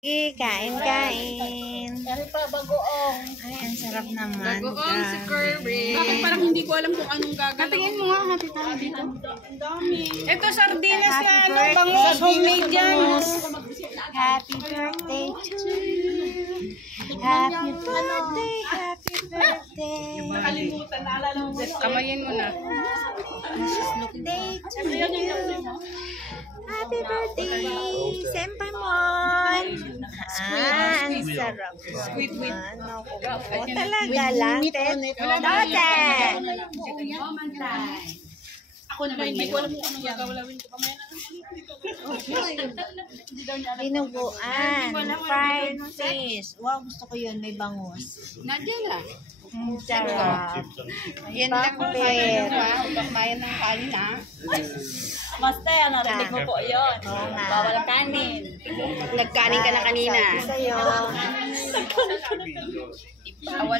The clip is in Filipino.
Kain. Kari pa bagoong. Ay, ang sarap naman. Bagoong si Kirby. Bakit parang hindi ko alam kung anong gagawin? Natingin mo nga, happy tayo dito. Ang dami. Ito sardinas na ano, birthday. bangus, homemade yan. Happy birthday to you. Happy birthday, happy birthday. Nakalimutan, naalala mo. Kamayin mo na. Precious look day to you. Happy birthday, Senpai Mon. Ang sarap. Sweet. Talaga lang. Tote. Ako naman, hindi ko alam kung anong gagawin ko. Dinuguan. Fried fish. Wow, gusto ko yun. May bangus. Nandiyan na. Sarap. Yan lang po kayo. Pagmayan ng kanin ha. Master, narinig mo po yun. Oo nga. Bawal kanin. Nagkanin ka na kanina. Sabi sa'yo. Bawal